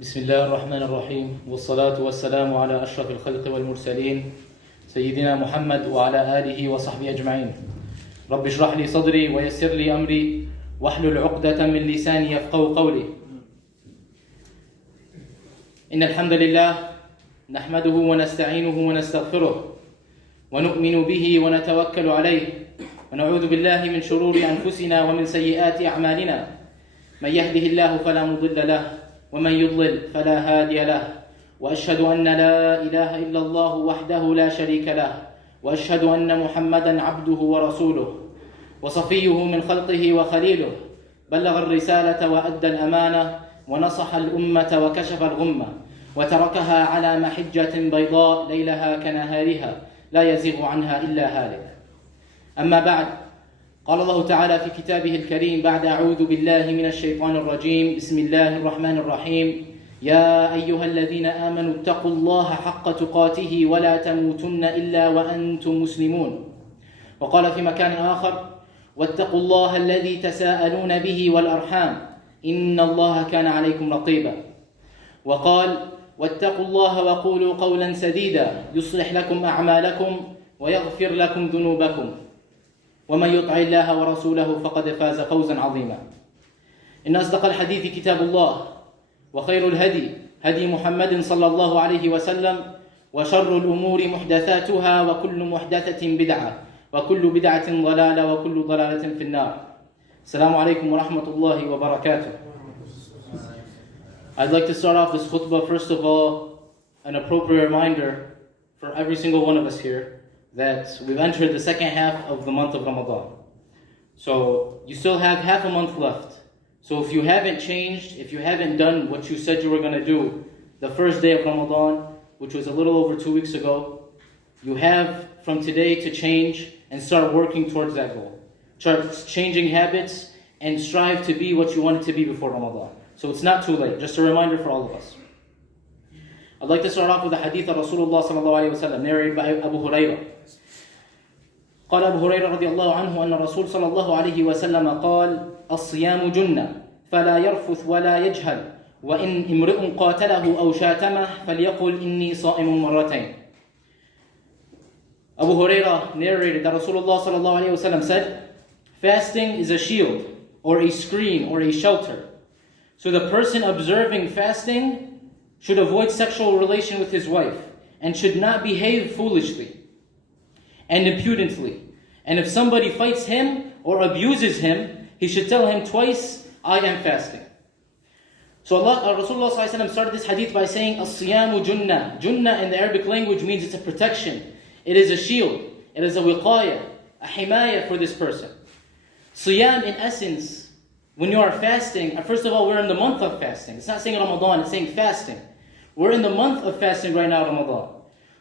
بسم الله الرحمن الرحيم والصلاة والسلام على أشرف الخلق والمرسلين سيدنا محمد وعلى آله وصحبه أجمعين. رب اشرح لي صدري ويسر لي أمري واحلل عقدة من لساني يفقهوا قولي. إن الحمد لله نحمده ونستعينه ونستغفره ونؤمن به ونتوكل عليه ونعوذ بالله من شرور أنفسنا ومن سيئات أعمالنا. من يهده الله فلا مضل له ومن يضلل فلا هادي له، وأشهد أن لا إله إلا الله وحده لا شريك له، وأشهد أن محمدا عبده ورسوله وصفيه من خلقه وخليله، بلغ الرسالة وأدى الأمانة ونصح الأمة وكشف الغمة وتركها على محجة بيضاء ليلها كنهارها لا يزيغ عنها إلا هالك. أما بعد، قال الله تعالى في كتابه الكريم بعد أعوذ بالله من الشيطان الرجيم بسم الله الرحمن الرحيم يا أيها الذين آمنوا اتقوا الله حق تقاته ولا تموتن إلا وأنتم مسلمون. وقال في مكان آخر واتقوا الله الذي تساءلون به والأرحام إن الله كان عليكم رقيبا. وقال واتقوا الله وقولوا قولا سديدا يصلح لكم أعمالكم ويغفر لكم ذنوبكم ومن يطع الله ورسوله فقد فاز فوزا عظيما. إن أصدق الحديث كتاب الله وخير الهدي هدي محمد صلى الله عليه وسلم وشر الأمور محدثاتها وكل محدثة بدعة وكل بدعة ضلالة وكل ضلالة في النار. السلام عليكم ورحمة الله وبركاته. I'd like to start off this khutbah, first of all, an appropriate reminder for every single one of us here that we've entered the second half of the month of Ramadan. So you still have half a month left. So if you haven't changed, if you haven't done what you said you were going to do the first day of Ramadan, which was a little over 2 weeks ago, you have from today to change and start working towards that goal. Start changing habits and strive to be what you wanted to be before Ramadan. So it's not too late. Just a reminder for all of us. I'd like to start off with a hadith of Rasulullah sallallahu alayhi wa sallam, narrated by Abu Hurairah. قال أبو هريرة رضي الله عنه أن الرسول صلى الله عليه وسلم قال الصيام جنة فلا يرفث ولا يجهل وإن امرئ قاتله أو شاتمه فليقل إني صائم مرتين. Abu Hurairah narrated that Rasulullah صلى الله عليه وسلم said, fasting is a shield or a screen or a shelter. So the person observing fasting should avoid sexual relation with his wife and should not behave foolishly and impudently. And if somebody fights him or abuses him, he should tell him twice, I am fasting. So Rasulullah ﷺ started this hadith by saying, As-siyamu junnah. Junnah in the Arabic language means it's a protection. It is a shield. It is a wiqaya, a himaya for this person. Siyam in essence, when you are fasting, first of all, we're in the month of fasting. It's not saying Ramadan, it's saying fasting. We're in the month of fasting right now, Ramadan.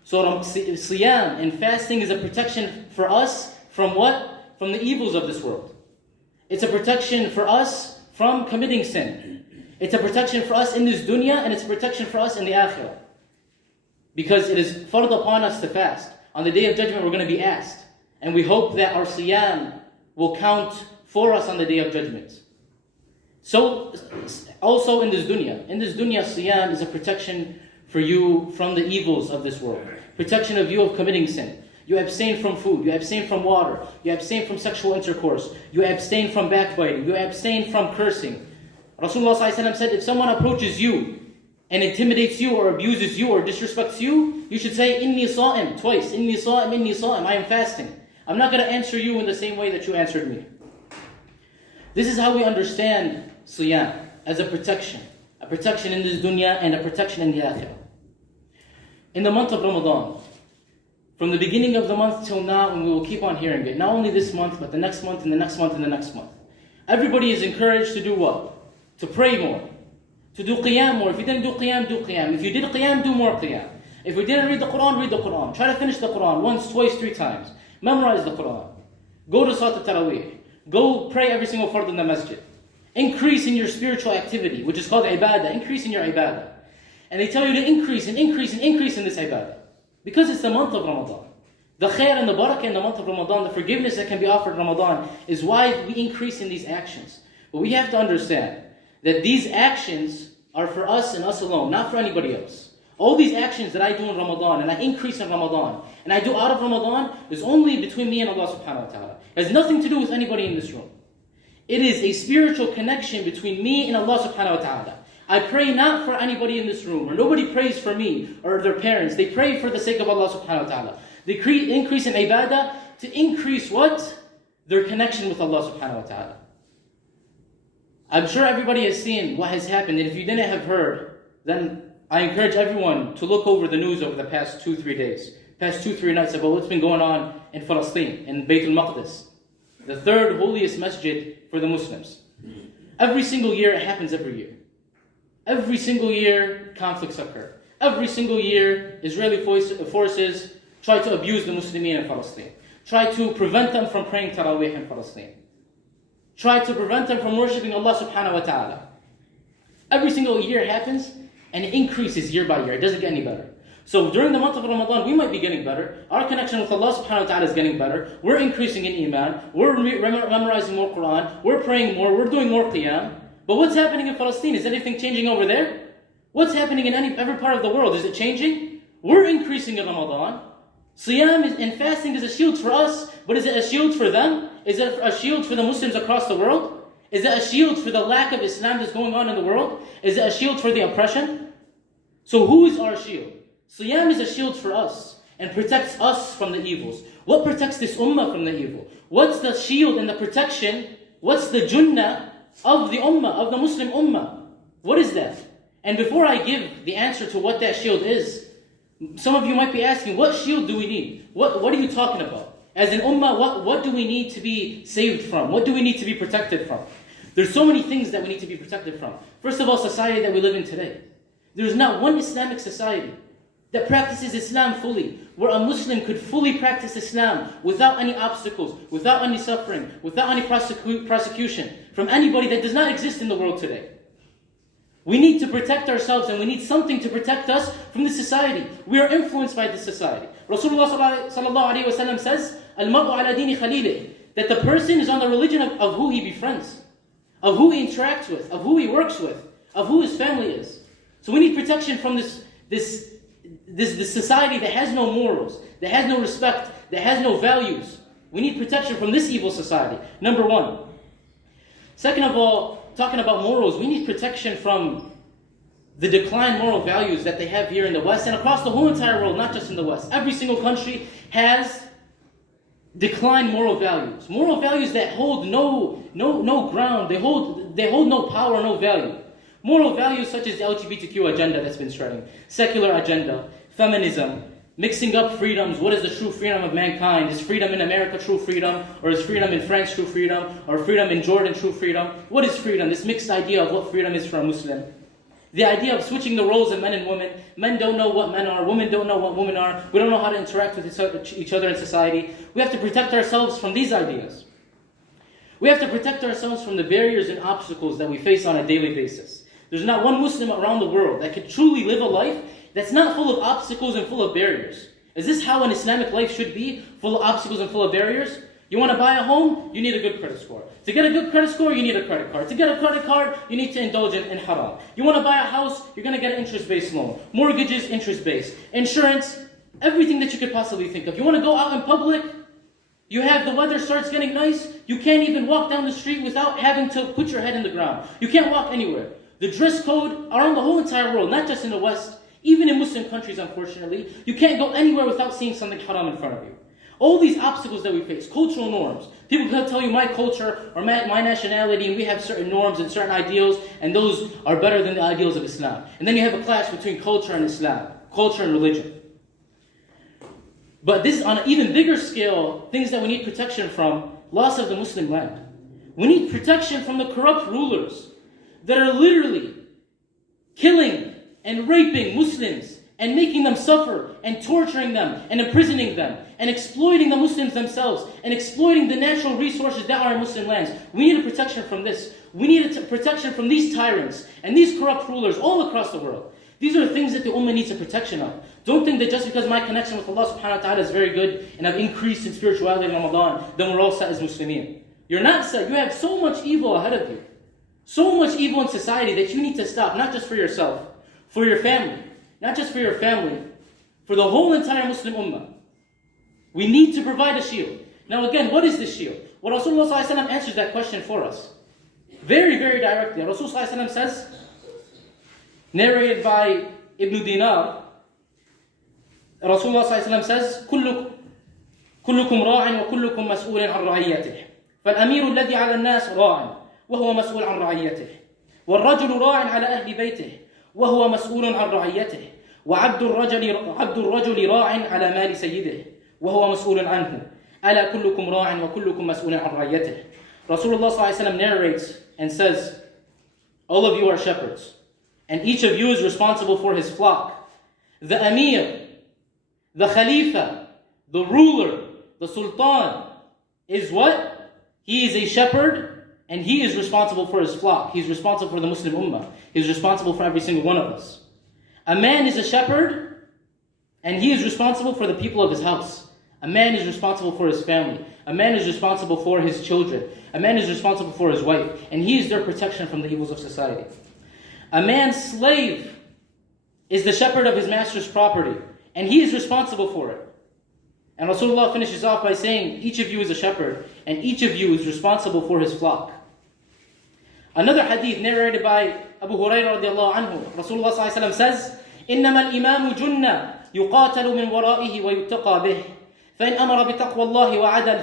So siyam and fasting is a protection for us from what? From the evils of this world. It's a protection for us from committing sin. It's a protection for us in this dunya, and it's a protection for us in the akhirah. Because it is fard upon us to fast. On the Day of Judgment we're going to be asked. And we hope that our siyam will count for us on the Day of Judgment. So, also in this dunya. In this dunya, siyam is a protection for you from the evils of this world. Protection of you of committing sin. You abstain from food. You abstain from water. You abstain from sexual intercourse. You abstain from backbiting. You abstain from cursing. Rasulullah ﷺ said, if someone approaches you and intimidates you or abuses you or disrespects you, you should say, Inni sa'im, twice. Inni sa'im, I am fasting. I'm not going to answer you in the same way that you answered me. This is how we understand siyam, as a protection. A protection in this dunya and a protection in the akhirah. In the month of Ramadan, from the beginning of the month till now, and we will keep on hearing it, not only this month, but the next month and the next month and the next month. Everybody is encouraged to do what? To pray more. To do qiyam more. If you didn't do qiyam, do qiyam. If you did qiyam, do more qiyam. If we didn't read the Quran, read the Quran. Try to finish the Quran once, twice, 3 times. Memorize the Quran. Go to Salat al-Taraweeh. Go pray every single fard in the masjid. Increase in your spiritual activity, which is called ibadah. Increase in your ibadah. And they tell you to increase and increase and increase in this ibadah. Because it's the month of Ramadan. The khair and the barakah in the month of Ramadan, the forgiveness that can be offered in Ramadan, is why we increase in these actions. But we have to understand that these actions are for us and us alone, not for anybody else. All these actions that I do in Ramadan, and I increase in Ramadan, and I do out of Ramadan, is only between me and Allah subhanahu wa ta'ala. It has nothing to do with anybody in this room. It is a spiritual connection between me and Allah subhanahu wa ta'ala. I pray not for anybody in this room, or nobody prays for me or their parents. They pray for the sake of Allah subhanahu wa ta'ala. They increase in ibadah to increase what? Their connection with Allah subhanahu wa ta'ala. I'm sure everybody has seen what has happened, and if you didn't have heard, then I encourage everyone to look over the news over the past 2-3 days, past 2-3 nights about what's been going on in Palestine, in Bayt al-Maqdis, the third holiest masjid for the Muslims. Every single year, it happens every year. Every single year, conflicts occur. Every single year, Israeli forces try to abuse the Muslimin in Palestine. Try to prevent them from praying Taraweeh in Palestine. Try to prevent them from worshipping Allah subhanahu wa ta'ala. Every single year it happens, and it increases year by year. It doesn't get any better. So during the month of Ramadan, we might be getting better. Our connection with Allah subhanahu wa ta'ala is getting better. We're increasing in Iman. We're memorizing more Quran. We're praying more. We're doing more Qiyam. But what's happening in Palestine? Is anything changing over there? What's happening in every part of the world? Is it changing? We're increasing in Ramadan. Siyam and fasting is a shield for us, but is it a shield for them? Is it a shield for the Muslims across the world? Is it a shield for the lack of Islam that's going on in the world? Is it a shield for the oppression? So who is our shield? Siyam is a shield for us and protects us from the evils. What protects this ummah from the evil? What's the shield and the protection? What's the Jumm'ah of the ummah, of the Muslim ummah? What is that? And before I give the answer to what that shield is, some of you might be asking, what shield do we need? What are you talking about? As an ummah, what do we need to be saved from? What do we need to be protected from? There's so many things that we need to be protected from. First of all, society that we live in today. There's not one Islamic society that practices Islam fully, where a Muslim could fully practice Islam without any obstacles, without any suffering, without any prosecution from anybody that does not exist in the world today. We need to protect ourselves, and we need something to protect us from this society. We are influenced by this society. Rasulullah sallallahu alaihi wasallam says, "Al-mar'u ala dini khalilih," that the person is on the religion of who he befriends, of who he interacts with, of who he works with, of who his family is. So we need protection from this society that has no morals, that has no respect, that has no values. We need protection from this evil society. Number one. Second of all, talking about morals, we need protection from the declined moral values that they have here in the West and across the whole entire world, not just in the West. Every single country has declined moral values. Moral values that hold no ground. They hold no power, no value. Moral values such as the LGBTQ agenda that's been spreading, secular agenda, feminism, mixing up freedoms. What is the true freedom of mankind? Is freedom in America true freedom? Or is freedom in France true freedom? Or freedom in Jordan true freedom? What is freedom? This mixed idea of what freedom is for a Muslim. The idea of switching the roles of men and women. Men don't know what men are. Women don't know what women are. We don't know how to interact with each other in society. We have to protect ourselves from these ideas. We have to protect ourselves from the barriers and obstacles that we face on a daily basis. There's not one Muslim around the world that could truly live a life that's not full of obstacles and full of barriers. Is this how an Islamic life should be? Full of obstacles and full of barriers? You want to buy a home? You need a good credit score. To get a good credit score, you need a credit card. To get a credit card, you need to indulge in haram. You want to buy a house? You're going to get an interest-based loan. Mortgages, interest-based. Insurance, everything that you could possibly think of. You want to go out in public? You have the weather starts getting nice. You can't even walk down the street without having to put your head in the ground. You can't walk anywhere. The dress code around the whole entire world, not just in the West, even in Muslim countries, unfortunately, you can't go anywhere without seeing something haram in front of you. All these obstacles that we face, cultural norms. People can tell you my culture or my nationality, and we have certain norms and certain ideals, and those are better than the ideals of Islam. And then you have a clash between culture and Islam, culture and religion. But this, on an even bigger scale, things that we need protection from, loss of the Muslim land. We need protection from the corrupt rulers that are literally killing and raping Muslims and making them suffer and torturing them and imprisoning them and exploiting the Muslims themselves and exploiting the natural resources that are in Muslim lands. We need a protection from this. We need a protection from these tyrants and these corrupt rulers all across the world. These are things that the ummah needs a protection of. Don't think that just because my connection with Allah subhanahu wa ta'ala is very good and I've increased in spirituality in Ramadan, then we're all set as Muslimin. You're not set. You have so much evil ahead of you. So much evil in society that you need to stop, not just for yourself, for your family. Not just for your family, for the whole entire Muslim Ummah. We need to provide a shield. Now again, what is this shield? Well, Rasulullah ﷺ answers that question for us. Very, very directly. Rasulullah ﷺ says, narrated by Ibn Dinar, Rasulullah ﷺ says, كلكم راع وكلكم مسؤول عن رعيته. فالأمير الذي على الناس راع وهو مسؤول عن رعيته. والرجل راع على أهل بيته وهو مسؤول عن رعيته. وعبد الرجل راع على مال سيده وهو مسؤول عنه. ألا كلكم راع وكلكم مسؤول عن رعيته. Rasulullah ﷺ narrates and says, all of you are shepherds, and each of you is responsible for his flock. The Amir, the Khalifa, the ruler, the Sultan is what? He is a shepherd, and he is responsible for his flock. He's responsible for the Muslim Ummah. He's responsible for every single one of us. A man is a shepherd, and he is responsible for the people of his house. A man is responsible for his family. A man is responsible for his children. A man is responsible for his wife, and he is their protection from the evils of society. A man's slave is the shepherd of his master's property, and he is responsible for it. And Rasulullah finishes off by saying, each of you is a shepherd, and each of you is responsible for his flock. Another hadith narrated by Abu Hurairah radiallahu anhu, Rasulullah ﷺ says, إِنَّمَا الْإِمَامُ جُنَّةٌ يُقَاتَلُ مِنْ وَرَائِهِ وَيُتَّقَى بِهِ فإن أمر بتقوى الله وعدل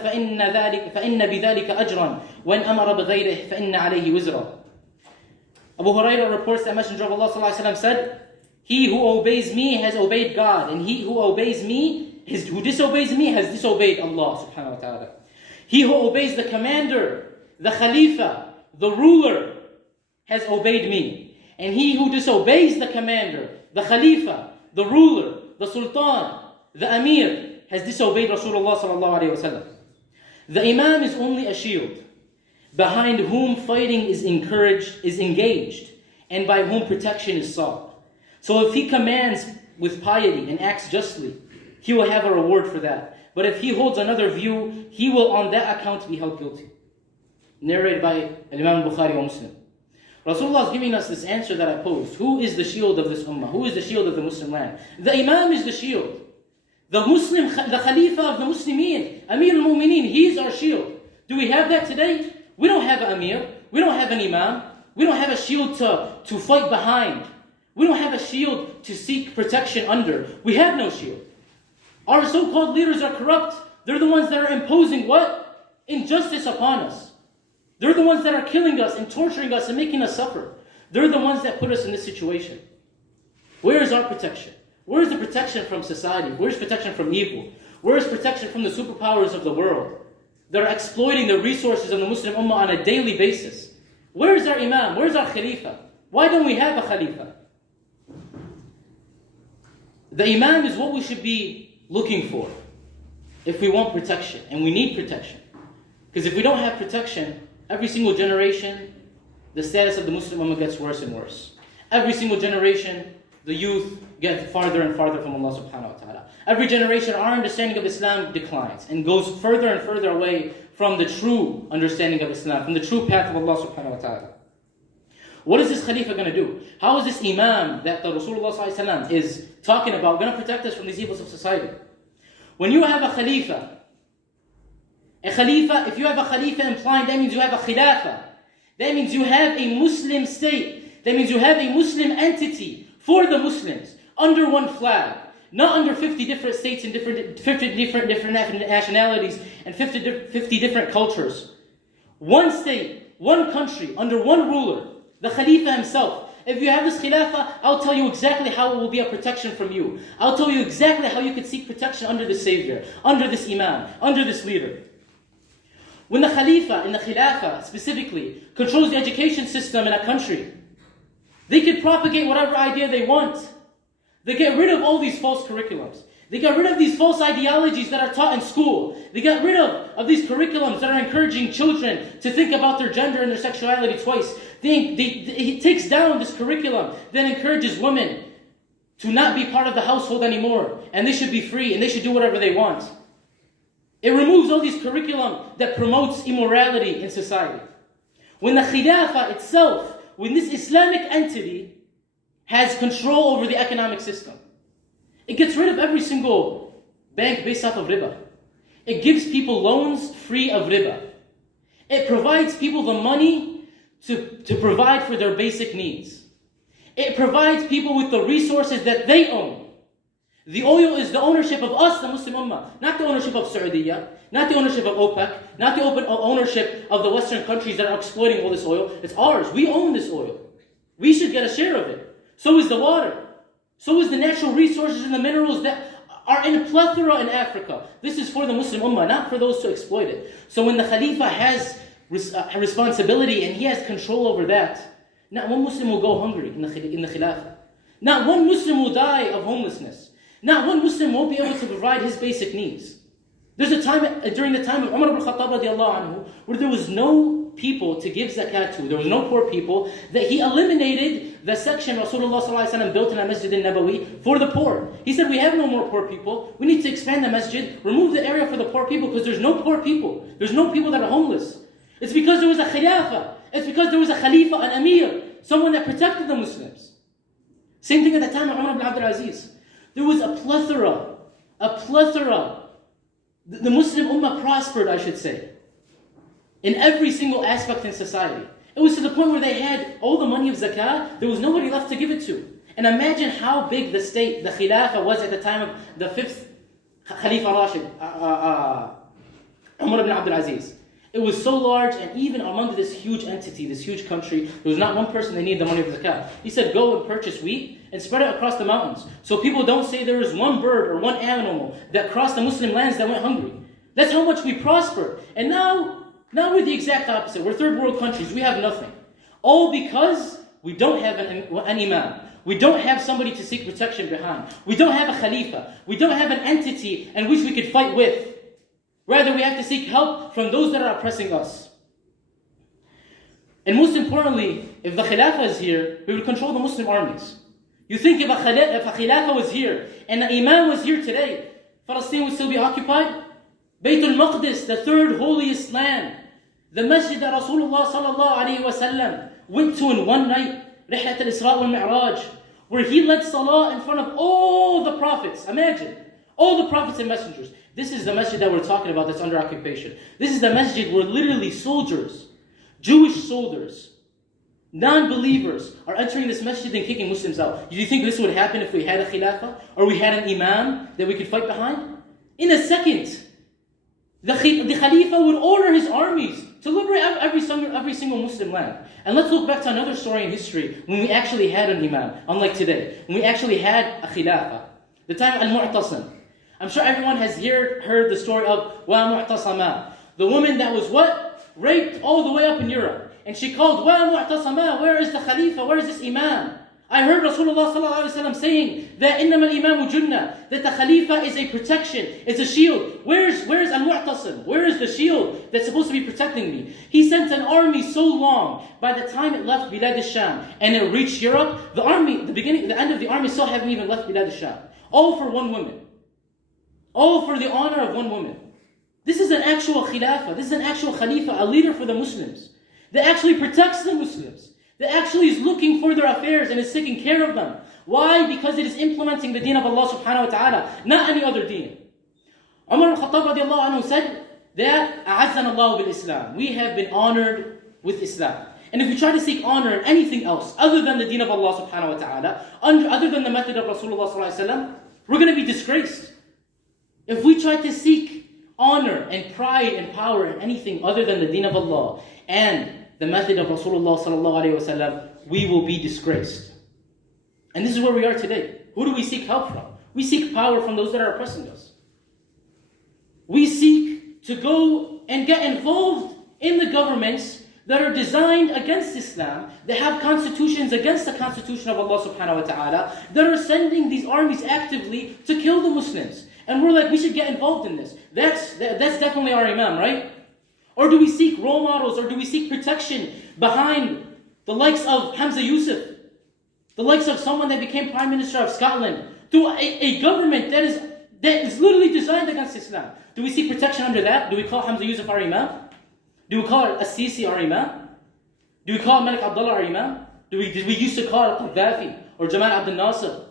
فإن بذلك أجرا وإن أمر بغيره فإن عليه وزرا. Abu Hurairah reports that Messenger of Allah ﷺ said, he who obeys me has obeyed God, and he who obeys me, who disobeys me has disobeyed Allah subhanahu wa ta'ala. He who obeys the commander, the Khalifa, the ruler, has obeyed me. And he who disobeys the commander, the Khalifa, the ruler, the Sultan, the Amir, has disobeyed Rasulullah sallallahu alayhi wa sallam. The Imam is only a shield, behind whom fighting is encouraged, is engaged, and by whom protection is sought. So if he commands with piety and acts justly, he will have a reward for that. But if he holds another view, he will on that account be held guilty. Narrated by Imam Bukhari wa Muslim. Rasulullah is giving us this answer that I posed. Who is the shield of this ummah? Who is the shield of the Muslim land? The Imam is the shield. The Khalifa of the Muslimin, Amir al-Mu'mineen, he is our shield. Do we have that today? We don't have an Amir. We don't have an Imam. We don't have a shield to fight behind. We don't have a shield to seek protection under. We have no shield. Our so-called leaders are corrupt. They're the ones that are imposing what? Injustice upon us. They're the ones that are killing us and torturing us and making us suffer. They're the ones that put us in this situation. Where is our protection? Where is the protection from society? Where is protection from evil? Where is protection from the superpowers of the world that are exploiting the resources of the Muslim Ummah on a daily basis? Where is our Imam? Where is our Khalifa? Why don't we have a Khalifa? The Imam is what we should be looking for if we want protection, and we need protection. Because if we don't have protection, every single generation, the status of the Muslim Ummah gets worse and worse. Every single generation, the youth get farther and farther from Allah subhanahu wa ta'ala. Every generation, our understanding of Islam declines and goes further and further away from the true understanding of Islam, from the true path of Allah subhanahu wa ta'ala. What is this Khalifa going to do? How is this Imam that the Rasulullah sallallahu alaihi wasallam is talking about going to protect us from these evils of society? When you have a Khalifa, if you have a Khalifa implying, that means you have a Khilafah. That means you have a Muslim state. That means you have a Muslim entity for the Muslims, under one flag, not under 50 different states and 50 different nationalities and 50 different cultures. One state, one country, under one ruler, the Khalifa himself. If you have this Khilafah, I'll tell you exactly how it will be a protection from you. I'll tell you exactly how you can seek protection under this Savior, under this Imam, under this leader. When the Khalifa and the Khilafah specifically controls the education system in a country, they can propagate whatever idea they want. They get rid of all these false curriculums. They get rid of these false ideologies that are taught in school. They get rid of these curriculums that are encouraging children to think about their gender and their sexuality twice. He takes down this curriculum that encourages women to not be part of the household anymore. And they should be free and they should do whatever they want. It removes all these curriculum that promotes immorality in society. When the Khilafah itself, when this Islamic entity has control over the economic system, it gets rid of every single bank based off of riba. It gives people loans free of riba. It provides people the money to provide for their basic needs. It provides people with the resources that they own. The oil is the ownership of us, the Muslim Ummah, not the ownership of Saudi, not the ownership of OPEC, not the ownership of the Western countries that are exploiting all this oil. It's ours. We own this oil. We should get a share of it. So is the water. So is the natural resources and the minerals that are in plethora in Africa. This is for the Muslim Ummah, not for those to exploit it. So when the Khalifa has responsibility and he has control over that, not one Muslim will go hungry in the Khilafah. Not one Muslim will die of homelessness. Not one Muslim won't be able to provide his basic needs. There's a time, during the time of Umar ibn Khattab radiallahu anhu, where there was no people to give zakat to, there was no poor people, that he eliminated the section Rasulullah sallallahu alaihi wasallam built in a Masjid al-Nabawi for the poor. He said, we have no more poor people. We need to expand the masjid, remove the area for the poor people, because there's no poor people. There's no people that are homeless. It's because there was a khilafah. It's because there was a khalifa, an amir, someone that protected the Muslims. Same thing at the time of Umar ibn Abdul Aziz. There was a plethora. The Muslim Ummah prospered, I should say, in every single aspect in society. It was to the point where they had all the money of zakah, there was nobody left to give it to. And imagine how big the state, the khilafah, was at the time of the 5th Khalifa Rashid, Umar ibn Abdul Aziz. It was so large, and even among this huge entity, this huge country, there was not one person that needed the money of zakah. He said, go and purchase wheat and spread it across the mountains. So people don't say there was one bird or one animal that crossed the Muslim lands that went hungry. That's how much we prospered. And now we're the exact opposite. We're third world countries. We have nothing. All because we don't have an imam. We don't have somebody to seek protection behind. We don't have a khalifa. We don't have an entity in which we could fight with. Rather, we have to seek help from those that are oppressing us. And most importantly, if the khilafah is here, we would control the Muslim armies. You think if a khilafah was here and the imam was here today, Palestine would still be occupied? Baytul Maqdis, the third holiest land, the masjid that Rasulullah sallallahu alayhi wa sallam went to in one night, Rihlat al-Isra wal-Mi'raj, where he led salah in front of all the prophets. Imagine, all the prophets and messengers. This is the masjid that we're talking about that's under occupation. This is the masjid where literally soldiers, Jewish soldiers, non-believers are entering this masjid and kicking Muslims out. Do you think this would happen if we had a khilafah? Or we had an imam that we could fight behind? In a second, the Khalifa would order his armies to liberate every single Muslim land. And let's look back to another story in history when we actually had an imam, unlike today. When we actually had a khilafah. The time al-Mu'tasim. I'm sure everyone has heard the story of Wa Mu'tasama. The woman that was what? Raped all the way up in Europe. And she called, Wa Mu'tasama, where is the Khalifa? Where is this imam? I heard Rasulullah sallallahu alaihi wasallam saying that إِنَّمَا الْإِمَامُ جُنَّةٌ, that the Khalifa is a protection, it's a shield. Where's al-Mu'tasim? Where is the shield that's supposed to be protecting me? He sent an army so long, by the time it left Bilad al-Sham and it reached Europe, the end of the army still haven't even left Bilad al-Sham. All for one woman. All for the honor of one woman. This is an actual khilafah. This is an actual khalifa, a leader for the Muslims. That actually protects the Muslims. That actually is looking for their affairs and is taking care of them. Why? Because it is implementing the deen of Allah subhanahu wa ta'ala, not any other deen. Umar al-Khattab radiallahu anhu said that أَعَزَّنَ اللَّهُ بِالْإِسْلَامِ, we have been honored with Islam. And if we try to seek honor in anything else other than the deen of Allah subhanahu wa ta'ala, other than the method of Rasulullah sallallahu alaihi wasallam, we're going to be disgraced. If we try to seek honor and pride and power in anything other than the deen of Allah and the method of Rasulullah sallallahu alaihi wasallam, we will be disgraced. And this is where we are today. Who do we seek help from? We seek power from those that are oppressing us. We seek to go and get involved in the governments that are designed against Islam, that have constitutions against the constitution of Allah subhanahu wa ta'ala, that are sending these armies actively to kill the Muslims. And we're like, we should get involved in this. That's definitely our imam, right? Or do we seek role models, or do we seek protection behind the likes of Hamza Yusuf, the likes of someone that became Prime Minister of Scotland, to a government that is literally designed against Islam? Do we seek protection under that? Do we call Hamza Yusuf our imam? Do we call As-Sisi our imam? Do we call Malik Abdullah our Imam? Did we used to call Al-Qaddafi or Jamal Abdel Nasser?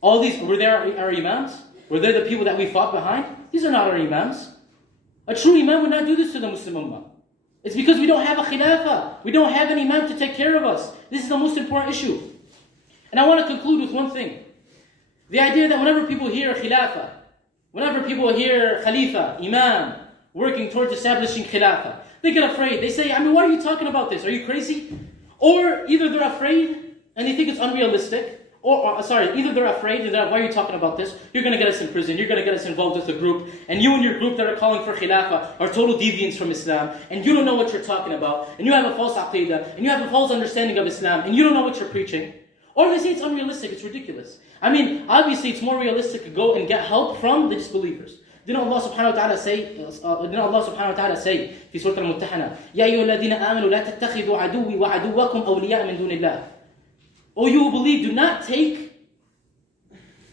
All these, were they our Imams? Were they the people that we fought behind? These are not our Imams. A true Imam would not do this to the Muslim Ummah. It's because we don't have a Khilafah. We don't have an Imam to take care of us. This is the most important issue. And I want to conclude with one thing. The idea that whenever people hear Khilafah, whenever people hear Khalifa, Imam, working towards establishing Khilafah, they get afraid. They say, why are you talking about this? Are you crazy? Or either they're afraid and they think it's unrealistic, either they're afraid and they're like, why are you talking about this? You're going to get us in prison, you're going to get us involved with a group, and you and your group that are calling for Khilafah are total deviants from Islam, and you don't know what you're talking about, and you have a false aqidah, and you have a false understanding of Islam, and you don't know what you're preaching. Or they say it's unrealistic, it's ridiculous. Obviously it's more realistic to go and get help from the disbelievers. Didn't Allah subhanahu wa ta'ala say في سورة الممتحنة يا أيها الذين آمنوا لا تتخذوا عدوي وعدوكم أولياء من دون الله. O you who believe, do not take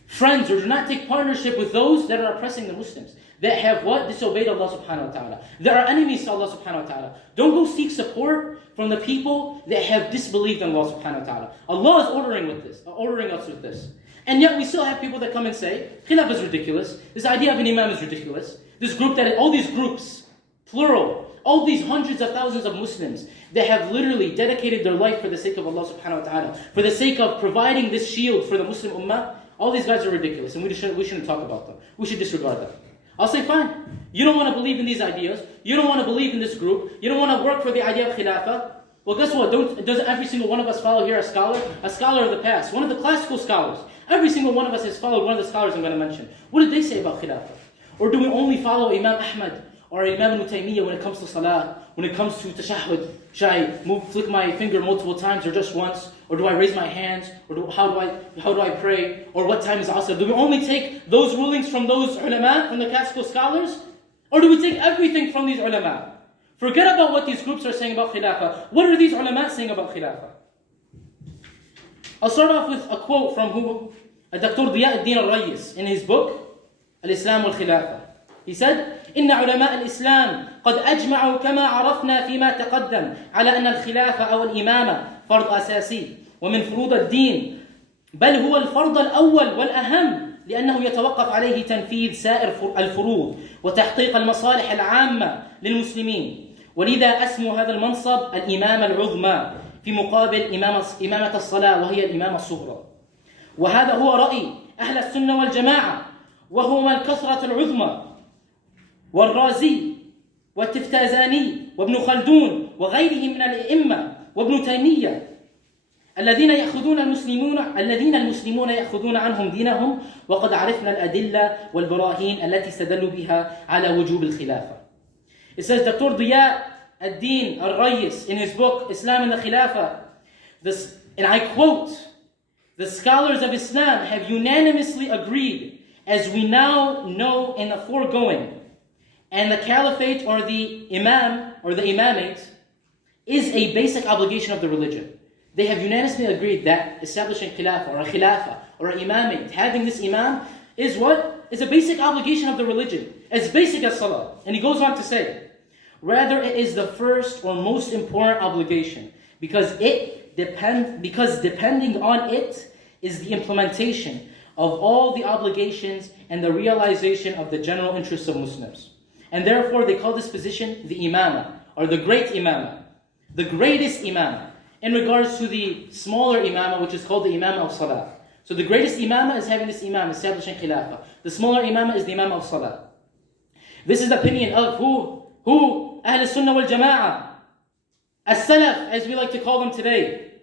friends or do not take partnership with those that are oppressing the Muslims, that have what? Disobeyed Allah subhanahu wa ta'ala. That are enemies to Allah subhanahu wa ta'ala. Don't go seek support from the people that have disbelieved in Allah subhanahu wa ta'ala. Allah is ordering us with this. And yet we still have people that come and say, Khilaf is ridiculous. This idea of an Imam is ridiculous. All these groups, plural, all these hundreds of thousands of Muslims that have literally dedicated their life for the sake of Allah subhanahu wa ta'ala, for the sake of providing this shield for the Muslim ummah, all these guys are ridiculous and we shouldn't talk about them. We should disregard them. I'll say, fine. You don't want to believe in these ideas. You don't want to believe in this group. You don't want to work for the idea of Khilafah. Well, guess what? Doesn't every single one of us follow here a scholar of the past, one of the classical scholars? Every single one of us has followed one of the scholars I'm going to mention. What did they say about Khilafah? Or do we only follow Imam Ahmad or Imam Ibn Taymiyyah when it comes to Salah, when it comes to Tashahhud? Should I flick my finger multiple times or just once? Or do I raise my hands? Or how do I pray? Or what time is Asr? Do we only take those rulings from those ulama, from the classical scholars? Or do we take everything from these ulama? Forget about what these groups are saying about Khilafah. What are these ulama saying about Khilafah? I'll start off with a quote from who? Dr. Diya ad-Din al-Rayis in his book, Al-Islam wal-Khilafah. He said, إن علماء الإسلام قد أجمعوا كما عرفنا فيما تقدم على أن الخلافة أو الإمامة فرض أساسي ومن فروض الدين بل هو الفرض الأول والأهم لأنه يتوقف عليه تنفيذ سائر الفروض وتحقيق المصالح العامة للمسلمين ولذا أسموا هذا المنصب الإمامة العظمى في مقابل إمامة الصلاة وهي الإمامة الصغرى. وهذا هو رأي أهل السنة والجماعة وهما الكثرة العظمى والرازي والتفتازاني وابن خلدون وغيرهم من الأئمة وابن تيمية الذين المسلمون يأخذون عنهم دينهم وقد عرفنا الأدلة والبراهين التي استدلوا بها على وجوب الخلافة. It says Dr. Diya ad-Din al-Rayis in his book Islam and the Khilafah, and I quote, the scholars of Islam have unanimously agreed, as we now know in the foregoing, and the caliphate or the imam or the imamate is a basic obligation of the religion. They have unanimously agreed that establishing khilafah or an imamate, having this imam, is what? Is a basic obligation of the religion. As basic as salah. And he goes on to say, rather it is the first or most important obligation because depending on it is the implementation of all the obligations and the realization of the general interests of Muslims. And therefore they call this position the imamah, or the great imamah, the greatest imamah, in regards to the smaller imamah, which is called the imamah of salah. So the greatest imamah is having this imam, establishing khilafah. The smaller imamah is the imamah of salah. This is the opinion of who? Ahl Sunnah wal Jama'ah, As-Salaf, as we like to call them today.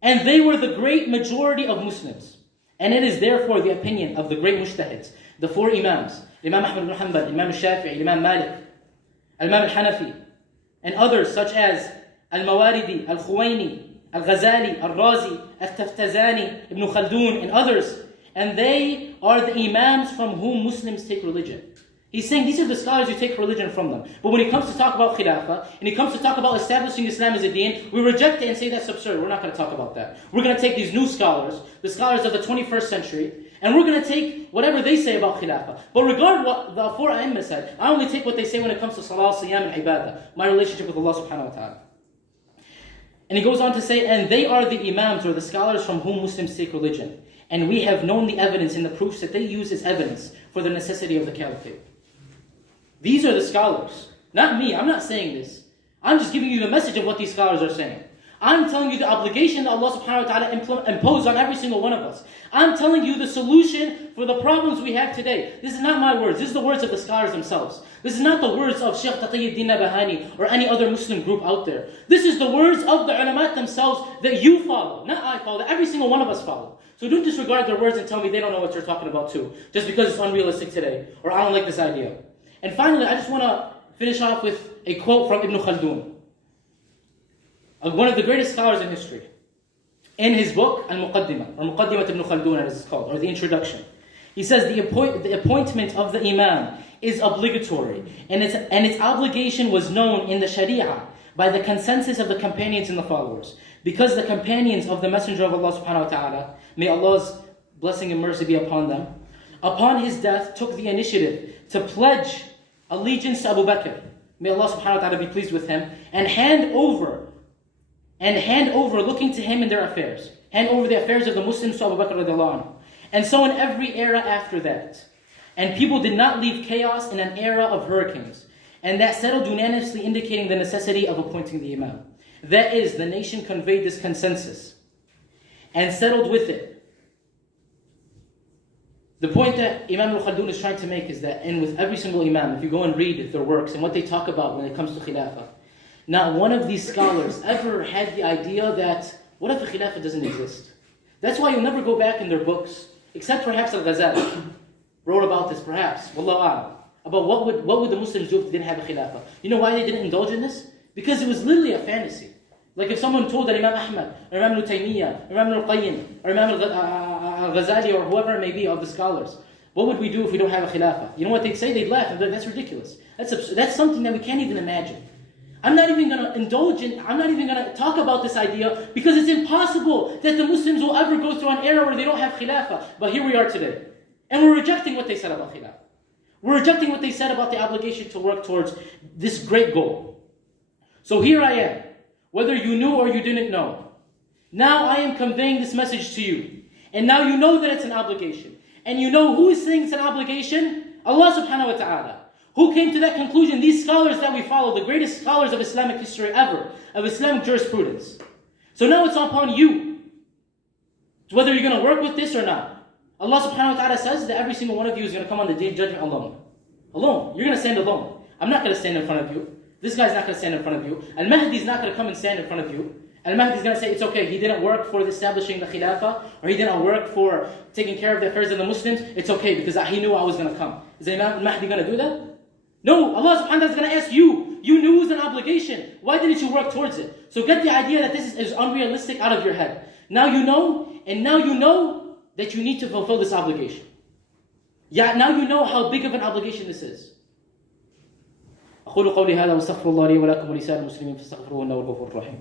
And they were the great majority of Muslims. And it is therefore the opinion of the great mujtahids, the four imams, Imam Ahmad ibn Hanbal, Imam Shafi'i, Imam Malik, Imam al-Hanafi, and others such as Al-Mawaridi, Al-Khuwaini, Al-Ghazali, Al-Razi, Al-Taftazani, Ibn Khaldun, and others. And they are the imams from whom Muslims take religion. He's saying these are the scholars who take religion from them. But when it comes to talk about khilafah, and it comes to talk about establishing Islam as a deen, we reject it and say that's absurd. We're not going to talk about that. We're going to take these new scholars, the scholars of the 21st century, and we're going to take whatever they say about khilafah. But regard what the four A'imma said, I only take what they say when it comes to salah, siyam, and ibadah, my relationship with Allah subhanahu wa ta'ala. And he goes on to say, and they are the imams or the scholars from whom Muslims take religion. And we have known the evidence and the proofs that they use as evidence for the necessity of the caliphate. These are the scholars. Not me, I'm not saying this. I'm just giving you the message of what these scholars are saying. I'm telling you the obligation that Allah subhanahu wa ta'ala imposed on every single one of us. I'm telling you the solution for the problems we have today. This is not my words. This is the words of the scholars themselves. This is not the words of Shaykh Taqiyuddin Nabahani or any other Muslim group out there. This is the words of the ulama themselves that you follow. Not I follow, that every single one of us follow. So don't disregard their words and tell me they don't know what you're talking about too. Just because it's unrealistic today. Or I don't like this idea. And finally, I just want to finish off with a quote from Ibn Khaldun, one of the greatest scholars in history. In his book, Al-Muqaddimah, or Muqaddimat Ibn Khaldun as it's called, or the introduction. He says the appointment of the imam is obligatory, and its obligation was known in the Sharia by the consensus of the companions and the followers. Because the companions of the Messenger of Allah subhanahu wa ta'ala, may Allah's blessing and mercy be upon them, upon his death took the initiative to pledge allegiance to Abu Bakr, may Allah subhanahu wa ta'ala be pleased with him, and hand over looking to him in their affairs. Hand over the affairs of the Muslims to Abu Bakr radiallahu anhu. And so in every era after that. And people did not leave chaos in an era of hurricanes. And that settled unanimously, indicating the necessity of appointing the imam. That is, the nation conveyed this consensus and settled with it. The point that Imam al-Khaldun is trying to make is that, and with every single imam, if you go and read their works and what they talk about when it comes to khilafah, not one of these scholars ever had the idea that, what if the khilafah doesn't exist? That's why you'll never go back in their books, except perhaps Al-Ghazali wrote about this, perhaps, wallahu a'lam, about what would the Muslims do if they didn't have a khilafah. You know why they didn't indulge in this? Because it was literally a fantasy. Like if someone told that Imam Ahmad, or Imam Ibn Taymiyyah, or Imam al-Qayyim, or Imam al-Ghazali, or whoever it may be of the scholars, what would we do if we don't have a khilafah? You know what they'd say? They'd laugh and be like, that's ridiculous. That's something that we can't even imagine. I'm not even going to talk about this idea because it's impossible that the Muslims will ever go through an era where they don't have khilafah. But here we are today. And we're rejecting what they said about khilafah. We're rejecting what they said about the obligation to work towards this great goal. So here I am, whether you knew or you didn't know. Now I am conveying this message to you. And now you know that it's an obligation. And you know who is saying it's an obligation? Allah subhanahu wa ta'ala. Who came to that conclusion? These scholars that we follow, the greatest scholars of Islamic history ever, of Islamic jurisprudence. So now it's upon you, whether you're going to work with this or not. Allah subhanahu wa ta'ala says that every single one of you is going to come on the day of judgment alone. Alone. You're going to stand alone. I'm not going to stand in front of you. This guy's not going to stand in front of you. Al-Mahdi is not going to come and stand in front of you. Al-Mahdi is going to say, it's okay, he didn't work for establishing the khilafah, or he didn't work for taking care of the affairs of the Muslims. It's okay, because he knew I was going to come. Is Imam al-Mahdi going to do that? No, Allah subhanahu wa ta'ala is going to ask you. You knew it was an obligation. Why didn't you work towards it? So get the idea that this is unrealistic out of your head. Now you know, and now you know that you need to fulfill this obligation. Yeah, now you know how big of an obligation this is. أقول قولي هذا واستغفر الله لي ولكم ولسائر المسلمين فاستغفروه إنه هو الغفور الرحيم.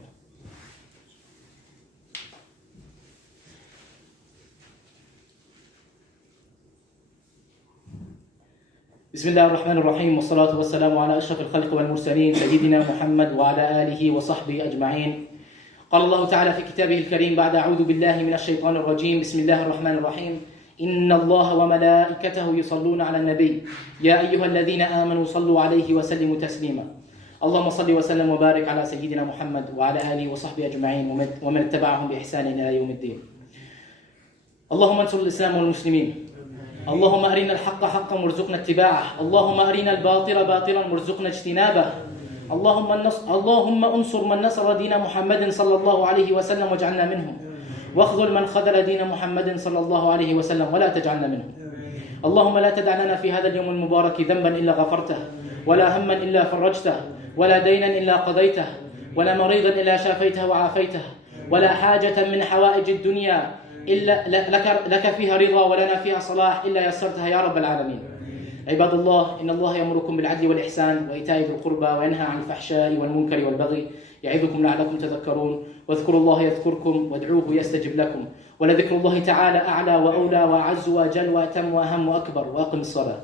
بسم الله الرحمن الرحيم والصلاة والسلام على أشرف الخلق والمرسلين سيدنا محمد وعلى آله وصحبه أجمعين. قال الله تعالى في كتابه الكريم بعد أعوذ بالله من الشيطان الرجيم بسم الله الرحمن الرحيم إن الله وملائكته يصلون على النبي يا أيها الذين آمنوا صلوا عليه وسلموا تسليما اللهم صل وسلم وبارك على سيدنا محمد وعلى آله وصحبه أجمعين ومن اتبعهم بإحسان إلى يوم الدين. اللهم انصر الإسلام والمسلمين. اللهم أرنا الحق حقا وارزقنا اتباعه. اللهم أرنا الباطل باطلا وارزقنا اجتنابه. اللهم انصر من نصر دين محمد صلى الله عليه وسلم واجعلنا منهم واخذل من خذل دين محمد صلى الله عليه وسلم ولا تجعلنا منهم. اللهم لا تدع لنا في هذا اليوم المبارك ذنبا إلا غفرته ولا هما إلا فرجته ولا دينا إلا قضيته ولا مريضا إلا شافيته وعافيته ولا حاجة من حوائج الدنيا إلا لك فيها رضا ولنا فيها صلاح إلا يسرتها يا رب العالمين. عباد الله إن الله يأمركم بالعدل والإحسان وإيتاء ذي القربى وينهى عن الفحشاء والمنكر والبغي يعظكم لعلكم تذكرون واذكروا الله يذكركم وادعوه يستجب لكم ولذكر الله تعالى أعلى وأولى وأعز وأجل وأتم وأهم وأكبر وأقم الصلاة.